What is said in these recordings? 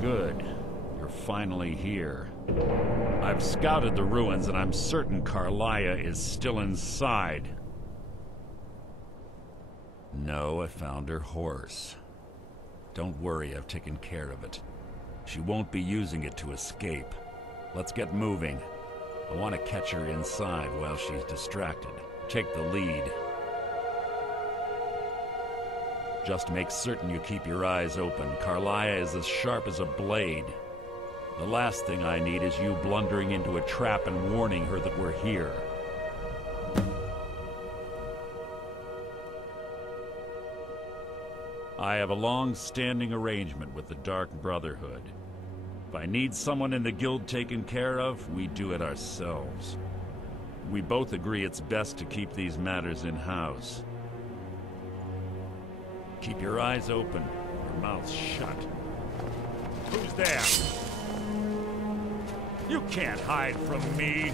Good. You're finally here. I've scouted the ruins and I'm certain Carlia is still inside. No, I found her horse. Don't worry, I've taken care of it. She won't be using it to escape. Let's get moving. I want to catch her inside while she's distracted. Take the lead. Just make certain you keep your eyes open. Carlia is as sharp as a blade. The last thing I need is you blundering into a trap and warning her that we're here. I have a long-standing arrangement with the Dark Brotherhood. If I need someone in the guild taken care of, we do it ourselves. We both agree it's best to keep these matters in-house. Keep your eyes open, your mouth shut. Who's there? You can't hide from me!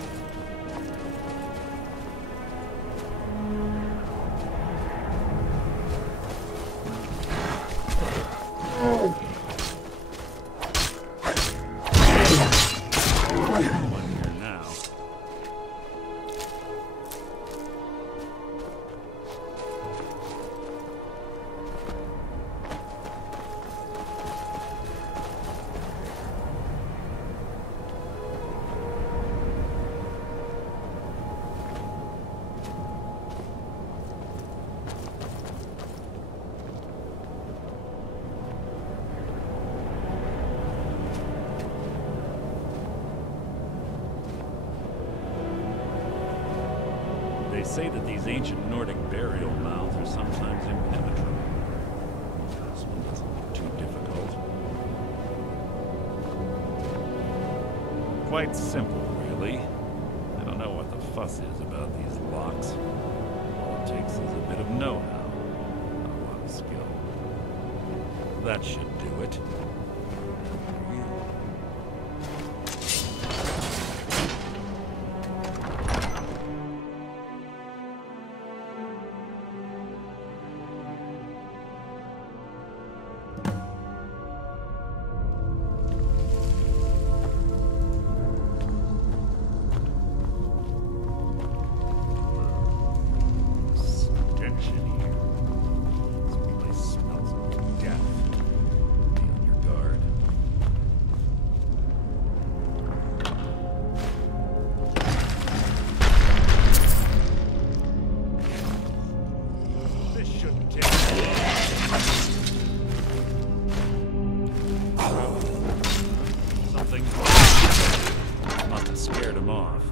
They say that these ancient Nordic burial mounds are sometimes impenetrable. This one doesn't look too difficult. Quite simple, really. I don't know what the fuss is about these locks. All it takes is a bit of know-how, not a lot of skill. That should do it. Must have scared him off.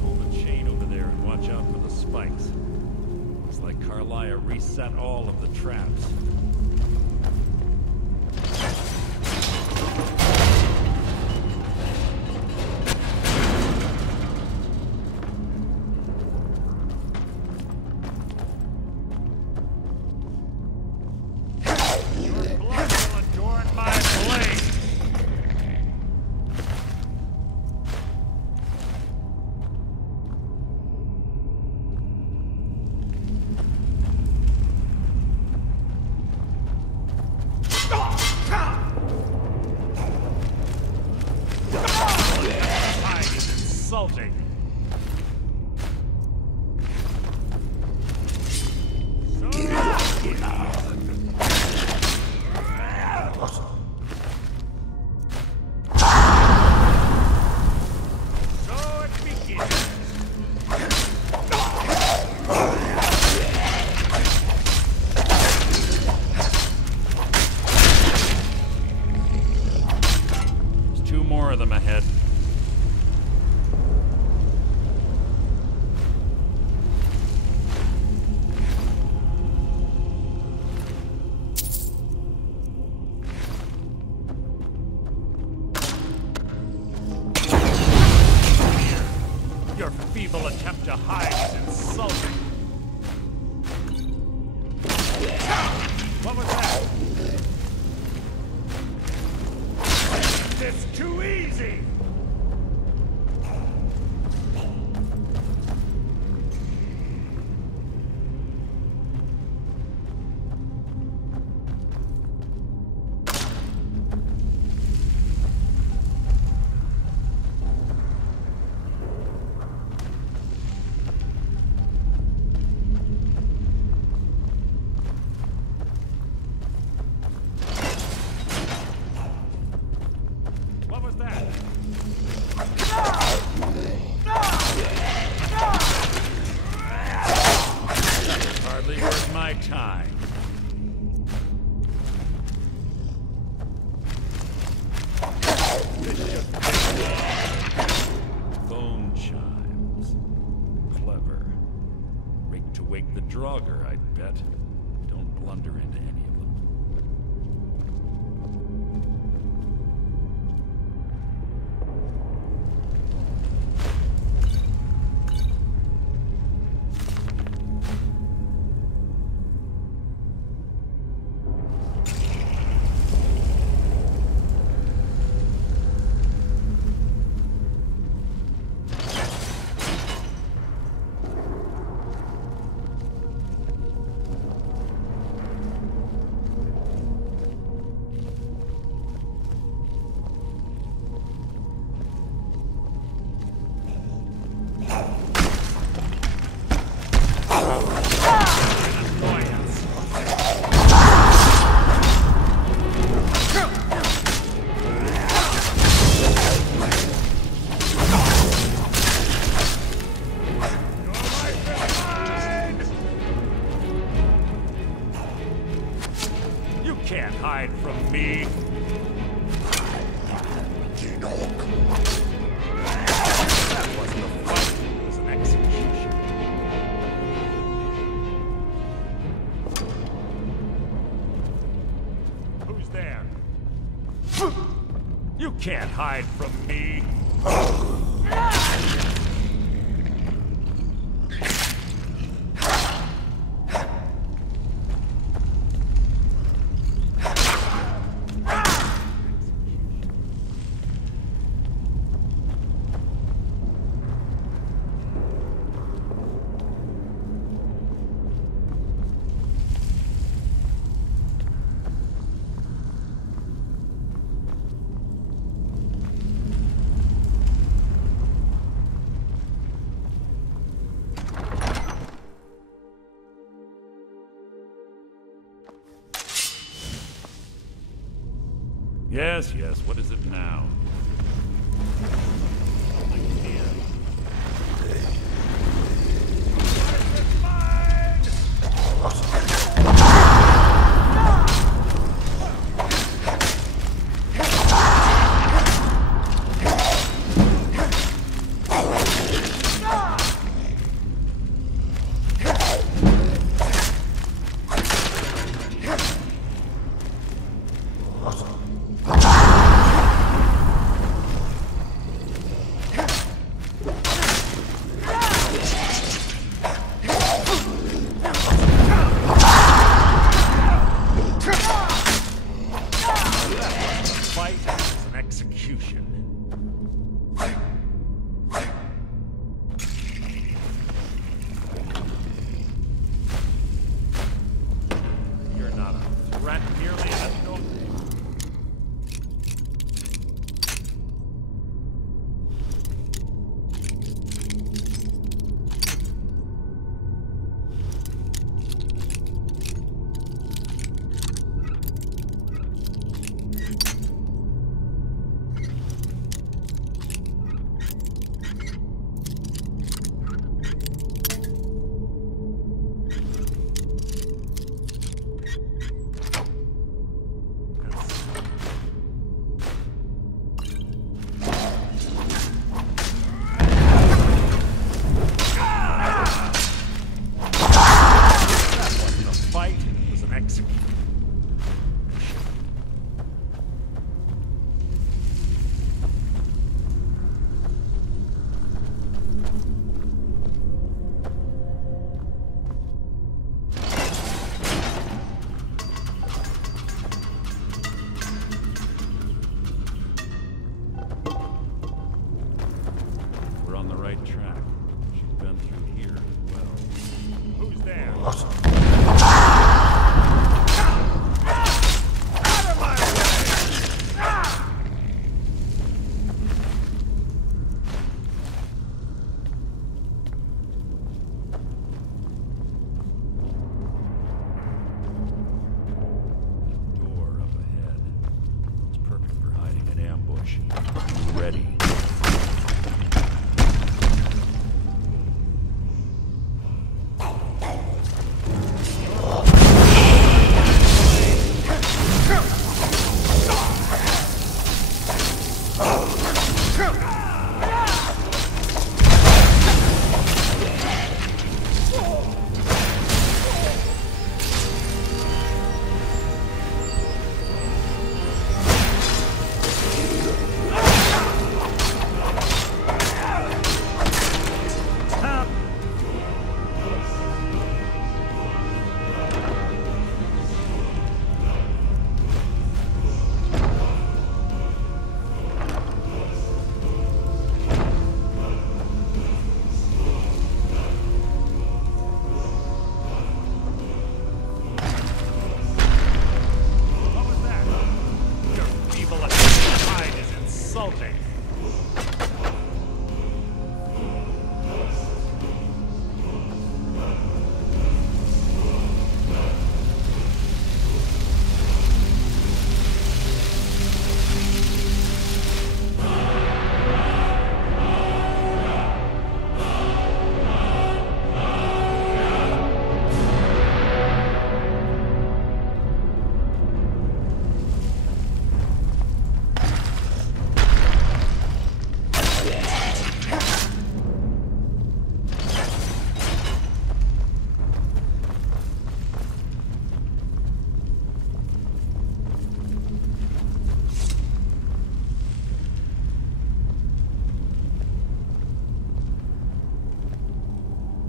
Pull the chain over there and watch out for the spikes. Looks like Carlia reset all of the traps. my time. Phone chimes. Clever. Rigged to wake the Draugr, I'd bet. Don't blunder into any of them. Can't hide from me. That wasn't a fight, it was an execution. Who's there? You can't hide from me. Yes, yes, what is it now?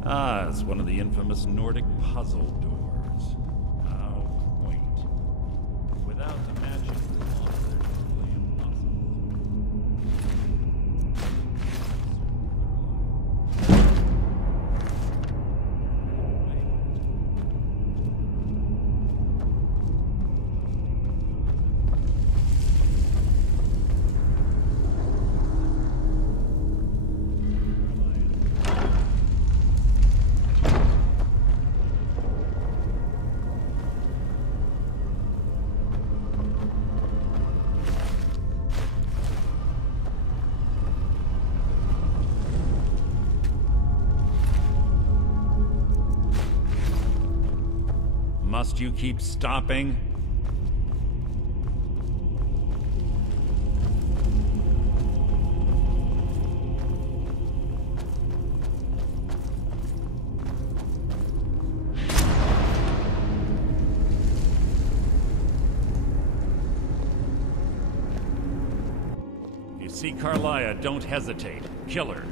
Ah, it's one of the infamous Nordic puzzle doors. How quaint. Without the magic wand, they're totally impossible. Must you keep stopping? If you see Carlia, don't hesitate. Kill her.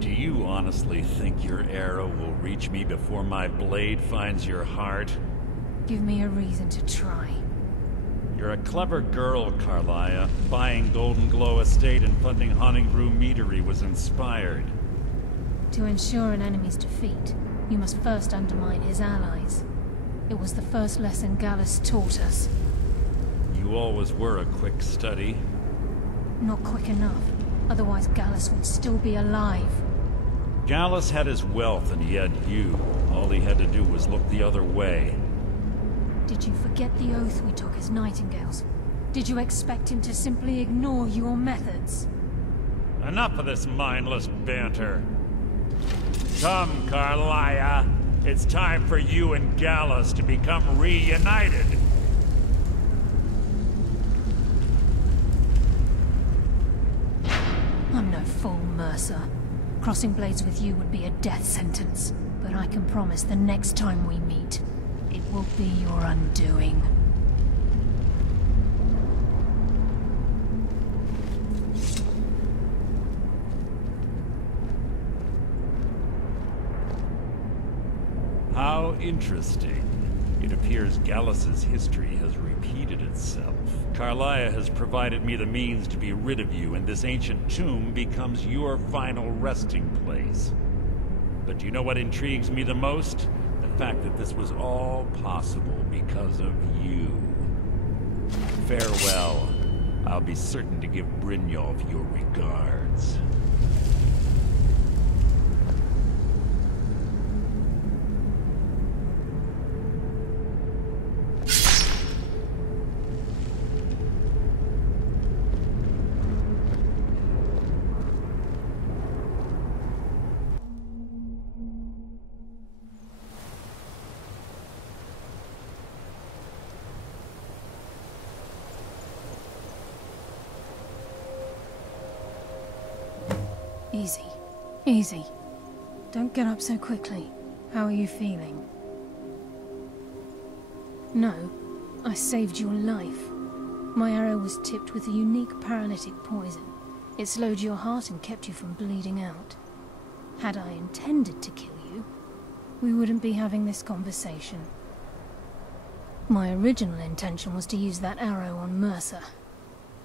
Do you honestly think your arrow will reach me before my blade finds your heart? Give me a reason to try. You're a clever girl, Carlia. Buying Golden Glow Estate and funding Honningbrew Meadery was inspired. To ensure an enemy's defeat, you must first undermine his allies. It was the first lesson Gallus taught us. You always were a quick study. Not quick enough, otherwise Gallus would still be alive. Gallus had his wealth and he had you. All he had to do was look the other way. Did you forget the oath we took as Nightingales? Did you expect him to simply ignore your methods? Enough of this mindless banter. Come, Carlia. It's time for you and Gallus to become reunited. I'm no fool, Mercer. Crossing blades with you would be a death sentence. But I can promise the next time we meet, it will be your undoing. How interesting. It appears Gallus's history has repeated itself. Carlia has provided me the means to be rid of you, and this ancient tomb becomes your final resting place. But do you know what intrigues me the most? The fact that this was all possible because of you. Farewell. I'll be certain to give Brynjolf your regards. Easy. Easy. Don't get up so quickly. How are you feeling? No, I saved your life. My arrow was tipped with a unique paralytic poison. It slowed your heart and kept you from bleeding out. Had I intended to kill you, we wouldn't be having this conversation. My original intention was to use that arrow on Mercer,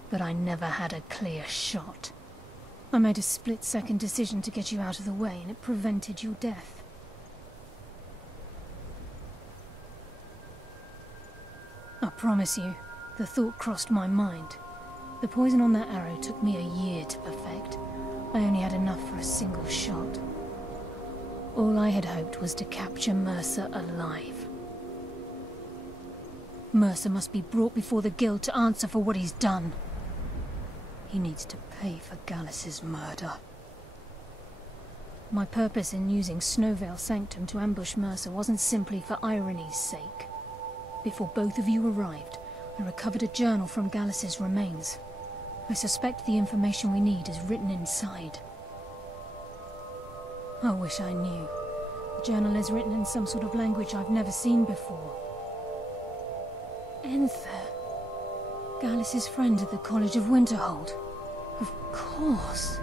but I never had a clear shot. I made a split-second decision to get you out of the way, and it prevented your death. I promise you, the thought crossed my mind. The poison on that arrow took me a year to perfect. I only had enough for a single shot. All I had hoped was to capture Mercer alive. Mercer must be brought before the Guild to answer for what he's done. He needs to pay for Gallus's murder. My purpose in using Snowvale Sanctum to ambush Mercer wasn't simply for irony's sake. Before both of you arrived, I recovered a journal from Gallus's remains. I suspect the information we need is written inside. I wish I knew, but journal is written in some sort of language I've never seen before. Enther. Gallus' friend at the College of Winterhold. Of course.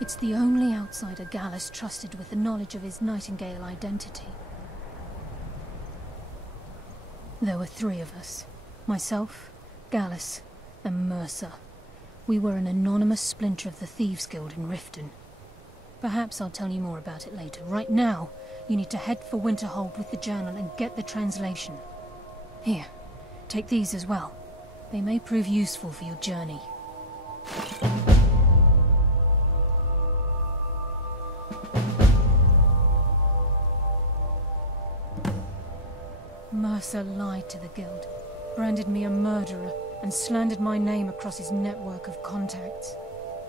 It's the only outsider Gallus trusted with the knowledge of his Nightingale identity. There were 3 of us. Myself, Gallus, and Mercer. We were an anonymous splinter of the Thieves Guild in Riften. Perhaps I'll tell you more about it later. Right now, you need to head for Winterhold with the journal and get the translation. Here, take these as well. They may prove useful for your journey. Mercer lied to the Guild, branded me a murderer, and slandered my name across his network of contacts.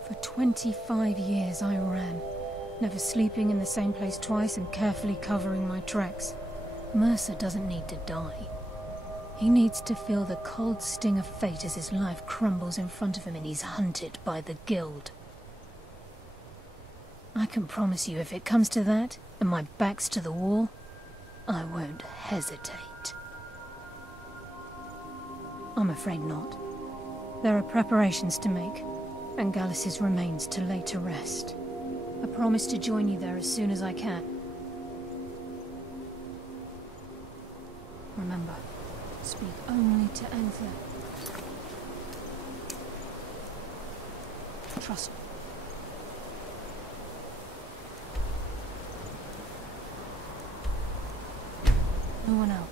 For 25 years I ran, never sleeping in the same place twice and carefully covering my tracks. Mercer doesn't need to die. He needs to feel the cold sting of fate as his life crumbles in front of him and he's hunted by the Guild. I can promise you, if it comes to that, and my back's to the wall, I won't hesitate. I'm afraid not. There are preparations to make, and Gallus' remains to lay to rest. I promise to join you there as soon as I can. Remember, speak only to Enther. Trust me. No one else.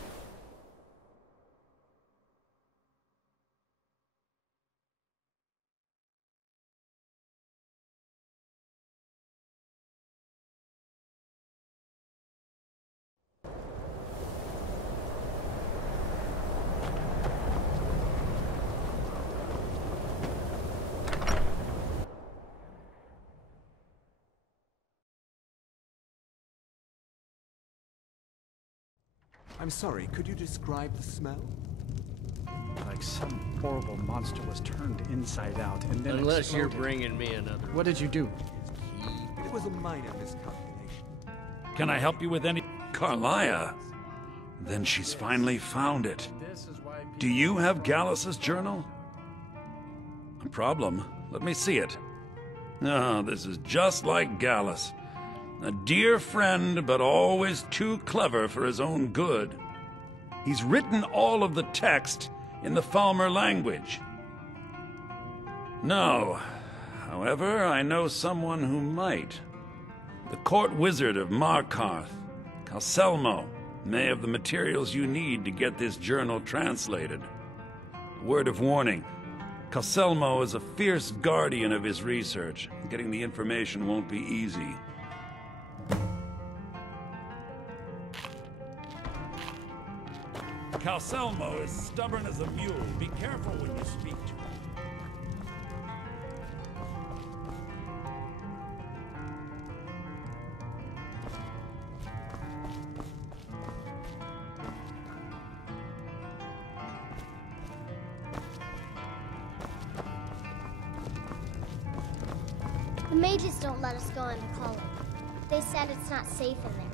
I'm sorry, could you describe the smell? Like some horrible monster was turned inside out and then Unless you're exploded. bringing me another. What did you do? It was a minor miscalculation. Can I help you with any... Carlia? Then she's finally found it. Do you have Gallus's journal? A problem? Let me see it. Ah, this is just like Gallus. A dear friend, but always too clever for his own good. He's written all of the text in the Falmer language. No. However, I know someone who might. The court wizard of Markarth, Calselmo, may have the materials you need to get this journal translated. A word of warning. Calselmo is a fierce guardian of his research. Getting the information won't be easy. Calselmo is stubborn as a mule. Be careful when you speak to him. The mages don't let us go into college. They said it's not safe in there.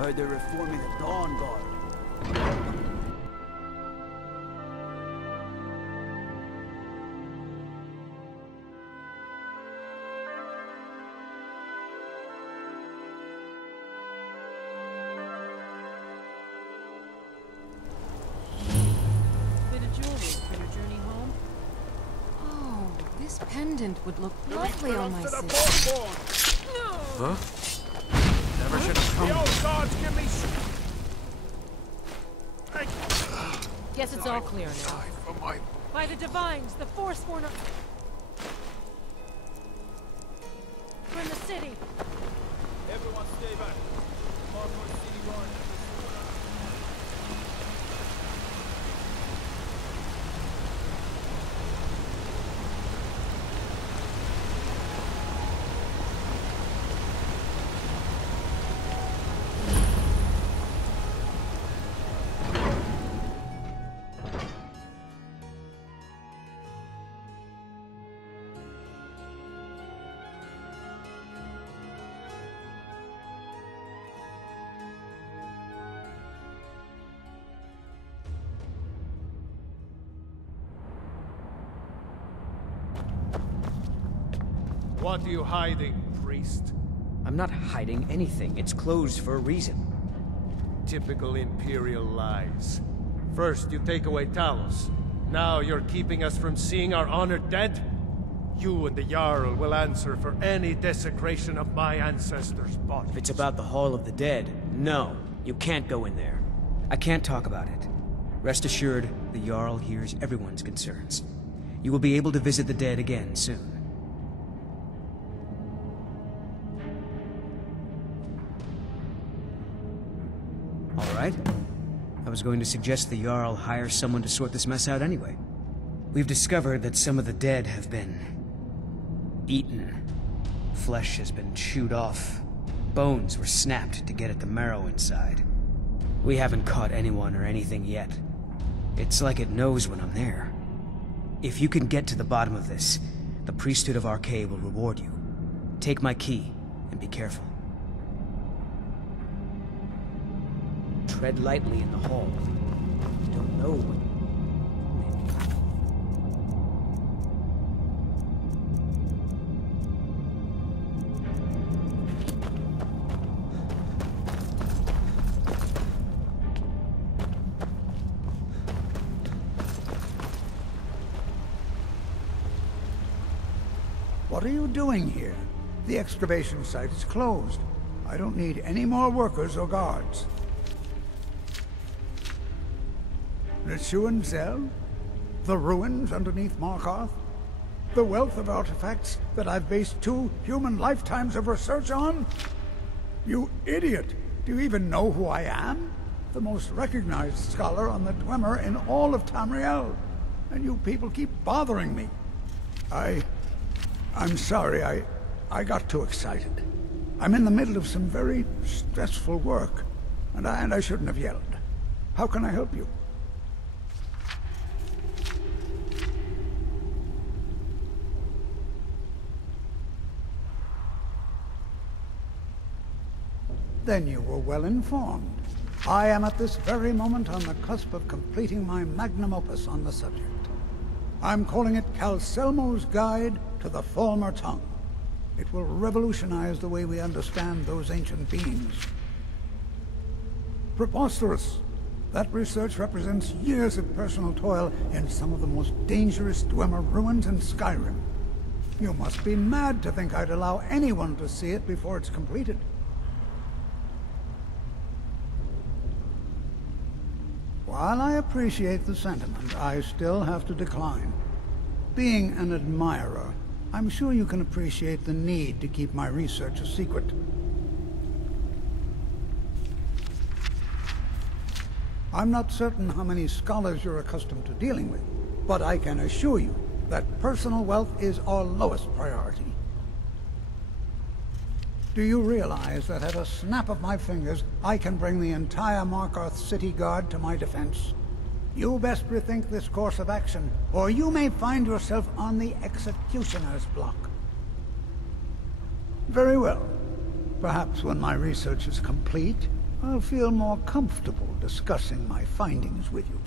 Heard they're reforming the Dawn Guard. Bit of jewelry for your journey home? Oh, this pendant would look lovely on my sister. Huh? Never should have come. The old gods give me Guess it's all clear now. By the divines, the Forsworn are... We're in the city. Everyone stay back. Marco City Guard. What are you hiding, priest? I'm not hiding anything. It's closed for a reason. Typical Imperial lies. First, you take away Talos. Now you're keeping us from seeing our honored dead? You and the Jarl will answer for any desecration of my ancestors' bodies. If it's about the Hall of the Dead, no. You can't go in there. I can't talk about it. Rest assured, the Jarl hears everyone's concerns. You will be able to visit the dead again soon. Alright. I was going to suggest the Jarl hire someone to sort this mess out anyway. We've discovered that some of the dead have been... eaten. Flesh has been chewed off. Bones were snapped to get at the marrow inside. We haven't caught anyone or anything yet. It's like it knows when I'm there. If you can get to the bottom of this, the priesthood of Arcade will reward you. Take my key, and be careful. Tread lightly in the hall. You don't know when... What are you doing here? The excavation site is closed. I don't need any more workers or guards. Zell? The ruins underneath Markarth? The wealth of artifacts that I've based 2 human lifetimes of research on? You idiot! Do you even know who I am? The most recognized scholar on the Dwemer in all of Tamriel. And you people keep bothering me. I'm sorry, I got too excited. I'm in the middle of some very stressful work, and I shouldn't have yelled. How can I help you? Then you were well informed. I am at this very moment on the cusp of completing my magnum opus on the subject. I'm calling it Calcelmo's Guide to the Falmer Tongue. It will revolutionize the way we understand those ancient beings. Preposterous! That research represents years of personal toil in some of the most dangerous Dwemer ruins in Skyrim. You must be mad to think I'd allow anyone to see it before it's completed. While I appreciate the sentiment, I still have to decline. Being an admirer, I'm sure you can appreciate the need to keep my research a secret. I'm not certain how many scholars you're accustomed to dealing with, but I can assure you that personal wealth is our lowest priority. Do you realize that at a snap of my fingers, I can bring the entire Markarth City Guard to my defense? You best rethink this course of action, or you may find yourself on the executioner's block. Very well. Perhaps when my research is complete, I'll feel more comfortable discussing my findings with you.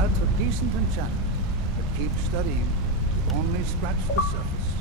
That's a decent enchantment, but keep studying. You've only scratched the surface.